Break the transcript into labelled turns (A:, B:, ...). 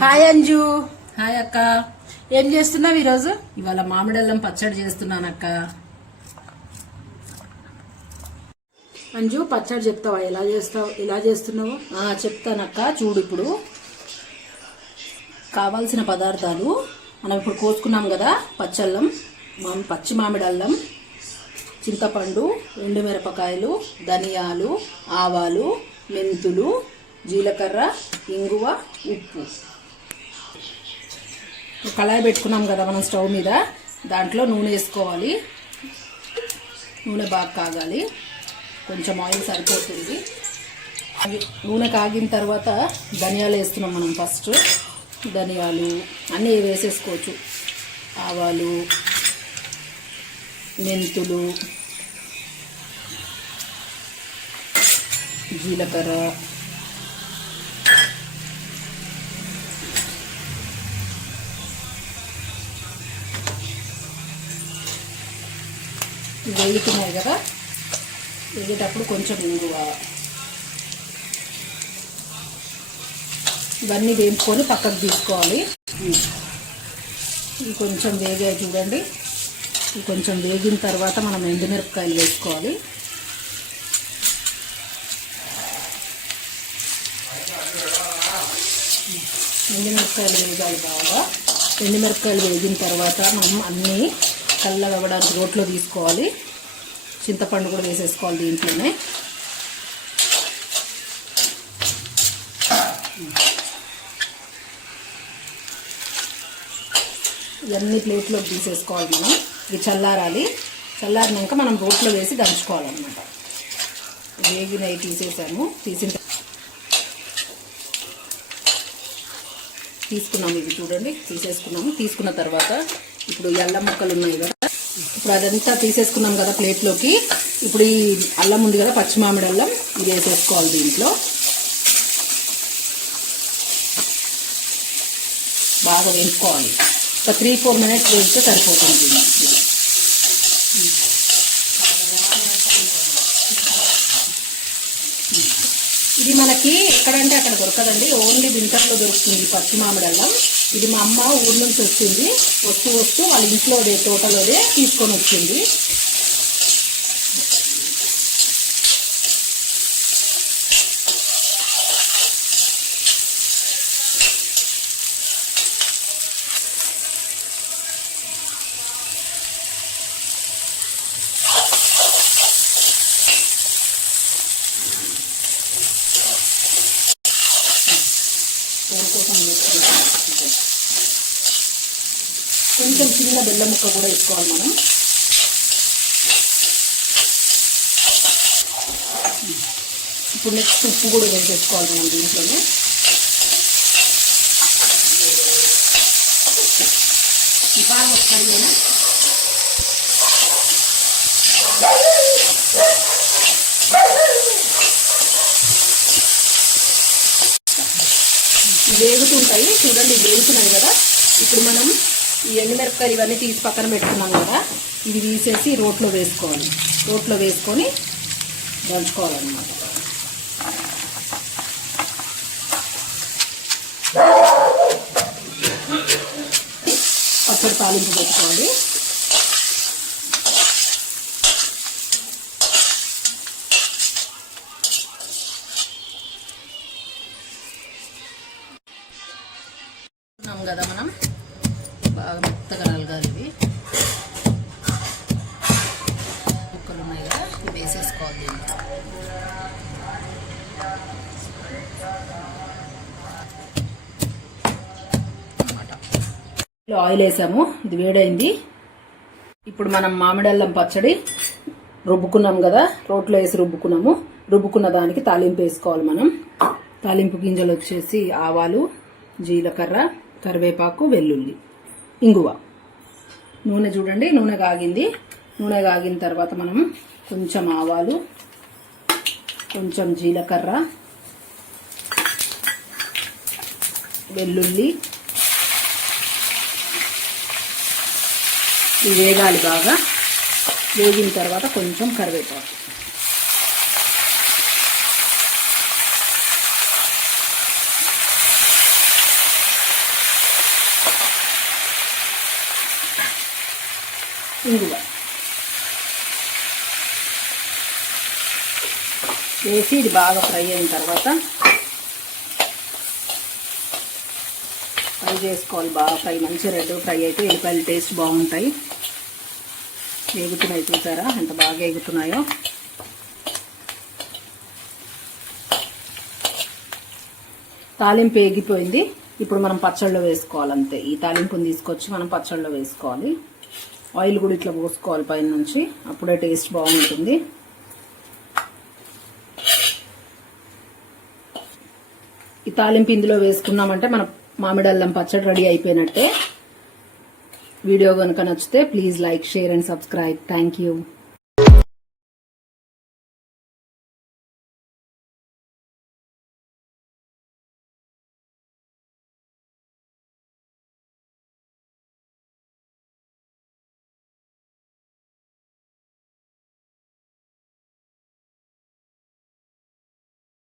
A: Hi Anju.
B: Hi అక్క.
A: ఏం చేస్తున్నావు ఈరోజు?
B: ఇవాళ మామిడల్లం పచ్చడి చేస్తున్నాను అక్క.
A: అంజు పచ్చడి చెప్తావా? ఎలా చేస్తావు? ఎలా చేస్తున్నావు?
B: చెప్తానక్క చూడు ఇప్పుడు. కావాల్సిన పదార్థాలు మనం ఇప్పుడు కోసుకున్నాం కదా పచ్చల్లం మామి పచ్చి మామిడి అల్లం చింతపండు ఎండుమిరపకాయలు ధనియాలు ఆవాలు మెంతులు జీలకర్ర ఇంగువ ఉప్పు. కళాయి పెట్టుకున్నాం కదా మనం స్టవ్ మీద. దాంట్లో నూనె వేసుకోవాలి. నూనె బాగా కాగాలి. కొంచెం ఆయిల్ సరిపోతుంది. అవి నూనె కాగిన తర్వాత ధనియాలు వేస్తున్నాం మనం ఫస్ట్. ధనియాలు అన్నీ వేసేసుకోవచ్చు. ఆవాలు మెంతులు జీలకర్ర వేగుతున్నాయి కదా వేగేటప్పుడు కొంచెం ఇంగువ ఇవన్నీ వేపుకొని పక్కకు తీసుకోవాలి. ఇవి కొంచెం వేగాయి చూడండి. ఇవి కొంచెం వేగిన తర్వాత మనం ఎండుమిరపకాయలు వేసుకోవాలి. ఎండుమిరపకాయలు వేగాలి బాగా. ఎండుమిరపకాయలు వేగిన తర్వాత మనం అన్నీ కళ్ళ చల్లగవ్వడానికి రోట్లో తీసుకోవాలి. చింతపండు కూడా వేసేసుకోవాలి దీంట్లోనే. ఇవన్నీ ప్లేట్లోకి తీసేసుకోవాలి మనం. ఇవి చల్లారాలి. చల్లారినాక మనం రోట్లో వేసి దంచుకోవాలన్నమాట. వేగినవి తీసేసాము. తీసిన తీసుకున్నాము ఇవి చూడండి. తీసేసుకున్నాము. తీసుకున్న తర్వాత ఇప్పుడు ఎల్ల ముక్కలు ఉన్నాయి కదా ఇప్పుడు అదంతా తీసేసుకున్నాం కదా ప్లేట్లోకి. ఇప్పుడు ఈ అల్లం ఉంది కదా పచ్చి మామిడి అల్లం ఇది వేసేసుకోవాలి దీంట్లో. బాగా వేసుకోవాలి ఒక త్రీ ఫోర్ మినిట్స్ వేస్తే సరిపోతుంది ఇది మనకి ఎక్కడంటే అక్కడ దొరకదండి. ఓన్లీ వింటర్లో దొరుకుతుంది పచ్చి మామిడి అల్లం. ఇది మా అమ్మ ఊరి నుంచి వచ్చింది. వస్తూ వస్తూ వాళ్ళ ఇంట్లోదే తోటలోదే తీసుకొని వచ్చింది. కోసం కొంచెం చిన్న బెల్లం ముక్క కూడా వేసుకోవాలి మనం. ఇప్పుడు నెక్స్ట్ ఉప్పు కూడా వేసేసుకోవాలి మనం దీంట్లోనే. బాగా వస్తుంది వేగుతుంటాయి. చూడండి వేగుతున్నాయి కదా. ఇప్పుడు మనం ఈ ఎండుమిరపకాయలు ఇవన్నీ తీసి పక్కన పెట్టుకున్నాం కదా ఇవి తీసేసి రోట్లో వేసుకోవాలి. రోట్లో వేసుకొని దంచుకోవాలన్నమాట. పచ్చడి తాలింపు పెట్టుకోవాలి. కదా మనం. ఆయిల్ వేసాము. ఇది వేడైంది. ఇప్పుడు మనం మామిడల్లం పచ్చడి రుబ్బుకున్నాం కదా రోట్లో వేసి రుబ్బుకున్నాము. రుబ్బుకున్న దానికి తాలింపు వేసుకోవాలి మనం. తాలింపు గింజలు వచ్చేసి ఆవాలు జీలకర్ర కరివేపాకు వెల్లుల్లి ఇంగువ. నూనె చూడండి నూనె కాగింది. నూనె కాగిన తర్వాత మనం కొంచెం ఆవాలు కొంచెం జీలకర్ర వెల్లుల్లి ఈ వేగాలి బాగా వేగిన తర్వాత కొంచెం కరివేపాకు. ఇందులో వేసి ఇది బాగా ఫ్రై అయిన తర్వాత ఫ్రై చేసుకోవాలి బాగా ఫ్రై మంచి రెడ్ ఫ్రై అయితే ఎల్లిపాయలు టేస్ట్ బాగుంటాయి. ఎగుతున్నాయి చూసారా? ఎంత బాగా ఎగుతున్నాయో తాలింపు ఎగిపోయింది ఇప్పుడు మనం పచ్చళ్ళలో వేసుకోవాలి అంతే ఈ తాలింపుని తీసుకొచ్చి మనం పచ్చళ్ళలో వేసుకోవాలి. ఆయిల్ కూడా ఇట్లా పోసుకోవాలి పైన నుంచి. అప్పుడే టేస్ట్ బాగుంటుంది. ఈ తాలింపు ఇందులో వేసుకున్నామంటే మన మామిడి అల్లం పచ్చడి రెడీ అయిపోయినట్టే. వీడియో కనుక నచ్చితే please like share and subscribe. Thank you